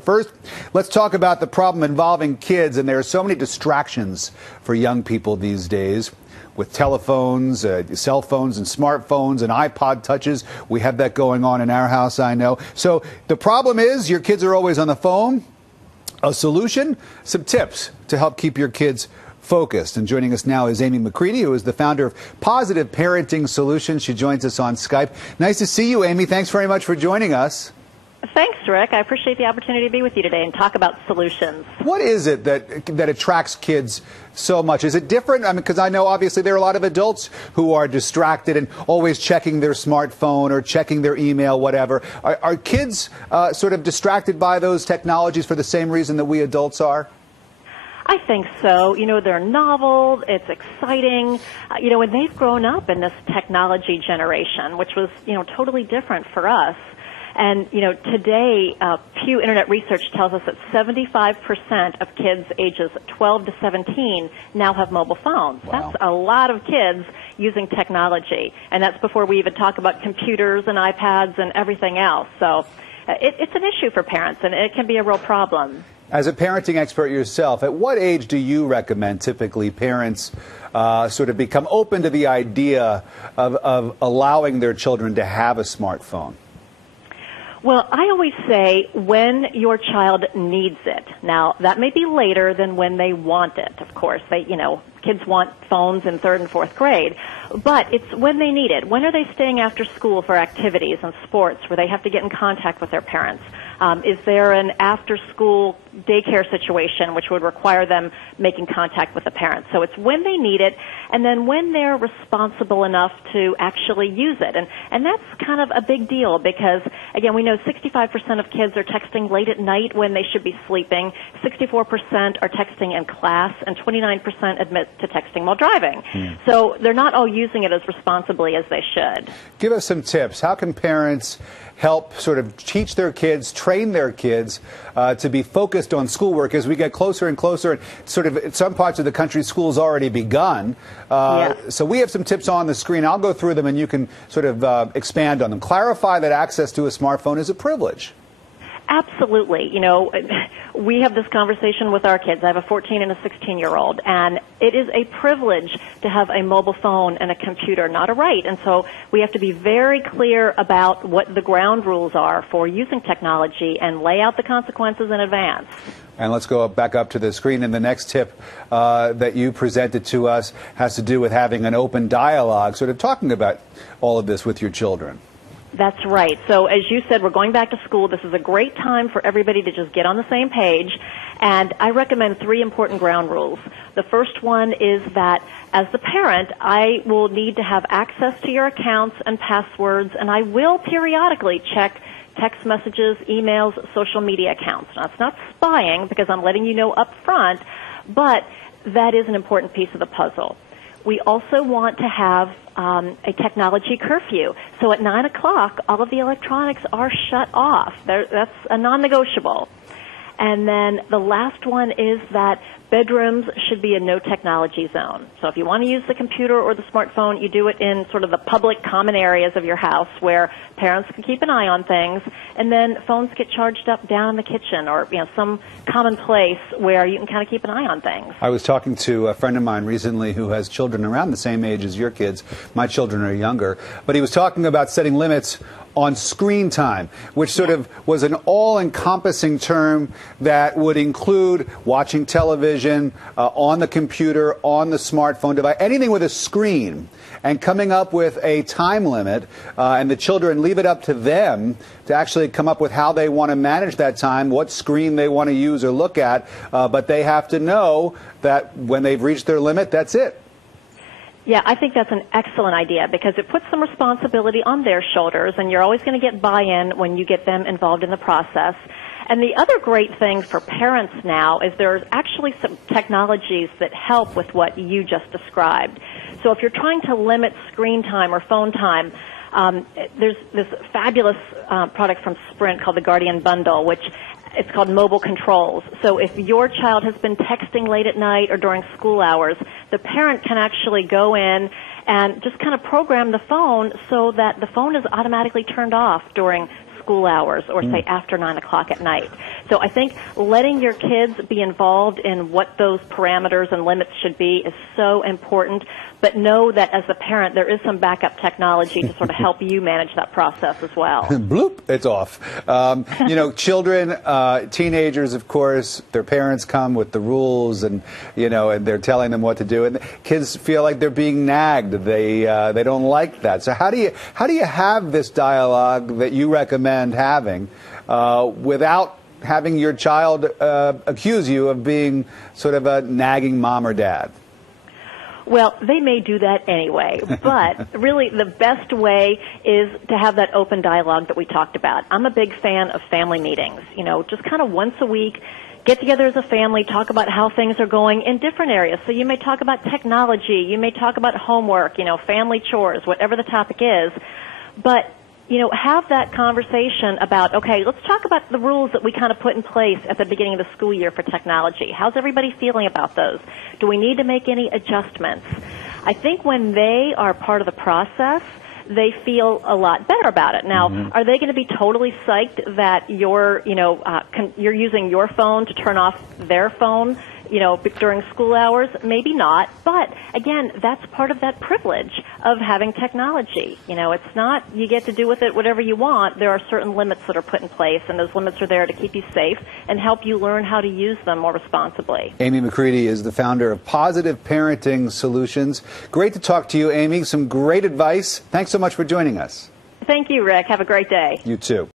First, let's talk about the problem involving kids, and there are so many distractions for young people these days. With telephones, cell phones and smartphones and iPod touches. We have that going on in our house, I know. So the problem is your kids are always on the phone. A solution? Some tips to help keep your kids focused. And joining us now is AMY McCREADY, who is the founder of Positive Parenting Solutions. She joins us on Skype. Nice to see you, Amy. Thanks very much for joining us. Thanks, Rick. I appreciate the opportunity to be with you today and talk about solutions. What is it that attracts kids so much? Is it different? I mean, because I know obviously there are a lot of adults who are distracted and always checking their smartphone or checking their email, whatever. Are kids sort of distracted by those technologies for the same reason that we adults are? I think so. You know, they're novel, it's exciting, and they've grown up in this technology generation, which was, totally different for us. And, today, Pew Internet Research tells us that 75% of kids ages 12 to 17 now have mobile phones. Wow. That's a lot of kids using technology. And that's before we even talk about computers and iPads and everything else. So it's an issue for parents, and it can be a real problem. As a parenting expert yourself, at what age do you recommend typically parents sort of become open to the idea of allowing their children to have a smartphone? Well, I always say when your child needs it. Now, that may be later than when they want it, of course. Kids want phones in 3rd and 4th grade. But it's when they need it. When are they staying after school for activities and sports where they have to get in contact with their parents? Is there an after-school daycare situation which would require them making contact with the parents? So it's when they need it, and then when they're responsible enough to actually use it. And that's kind of a big deal because, again, we know 65% of kids are texting late at night when they should be sleeping, 64% are texting in class, and 29% admit to texting while driving. So they're not all using it as responsibly as they should. Give us some tips. How can parents help sort of teach their kids, train their kids to be focused on schoolwork as we get closer and closer? And sort of in some parts of the country, school's already begun. So we have some tips on the screen. I'll go through them and you can sort of expand on them. Clarify that access to a smartphone is a privilege. Absolutely. We have this conversation with our kids. I have a 14 and a 16-year-old, and it is a privilege to have a mobile phone and a computer, not a right. And so we have to be very clear about what the ground rules are for using technology and lay out the consequences in advance. And let's go back up to the screen. And the next tip that you presented to us has to do with having an open dialogue, sort of talking about all of this with your children. That's right. So as you said, we're going back to school. This is a great time for everybody to just get on the same page. And I recommend 3 important ground rules. The first one is that as the parent, I will need to have access to your accounts and passwords, and I will periodically check text messages, emails, social media accounts. Now, it's not spying because I'm letting you know up front, but that is an important piece of the puzzle. We also want to have a technology curfew. So at 9 o'clock, all of the electronics are shut off. That's a non-negotiable. And then the last one is that bedrooms should be a no technology zone. So if you want to use the computer or the smartphone, you do it in sort of the public common areas of your house where parents can keep an eye on things, and then phones get charged up down in the kitchen or some common place where you can kind of keep an eye on things. I was talking to a friend of mine recently who has children around the same age as your kids. My children are younger, but he was talking about setting limits on screen time, which sort of was an all-encompassing term that would include watching television, on the computer, on the smartphone device, anything with a screen, and coming up with a time limit, and the children leave it up to them to actually come up with how they want to manage that time, what screen they want to use or look at, but they have to know that when they've reached their limit, that's it. Yeah, I think that's an excellent idea because it puts some responsibility on their shoulders, and you're always going to get buy-in when you get them involved in the process. And the other great thing for parents now is there's actually some technologies that help with what you just described. So if you're trying to limit screen time or phone time, there's this fabulous product from Sprint called the Guardian Bundle, which it's called mobile controls. So if your child has been texting late at night or during school hours, the parent can actually go in and just kind of program the phone so that the phone is automatically turned off during school hours or, say, after 9 o'clock at night. So I think letting your kids be involved in what those parameters and limits should be is so important. But know that as a parent, there is some backup technology to sort of help you manage that process as well. Bloop, it's off. Children, teenagers, of course, their parents come with the rules and they're telling them what to do. And kids feel like they're being nagged. They don't like that. So how do you have this dialogue that you recommend having without having your child accuse you of being sort of a nagging mom or dad? Well, they may do that anyway, but really the best way is to have that open dialogue that we talked about. I'm a big fan of family meetings, just kind of once a week, get together as a family, talk about how things are going in different areas. So you may talk about technology, you may talk about homework, family chores, whatever the topic is, but have that conversation about, okay, let's talk about the rules that we kind of put in place at the beginning of the school year for technology. How's everybody feeling about those? Do we need to make any adjustments? I think when they are part of the process, they feel a lot better about it. Now, are they going to be totally psyched that you're using your phone to turn off their phone, during school hours? Maybe not. But again, that's part of that privilege of having technology. It's not you get to do with it whatever you want. There are certain limits that are put in place, and those limits are there to keep you safe and help you learn how to use them more responsibly. AMY McCREADY is the founder of Positive Parenting Solutions. Great to talk to you, Amy. Some great advice. Thanks so much for joining us. Thank you, Rick. Have a great day. You too.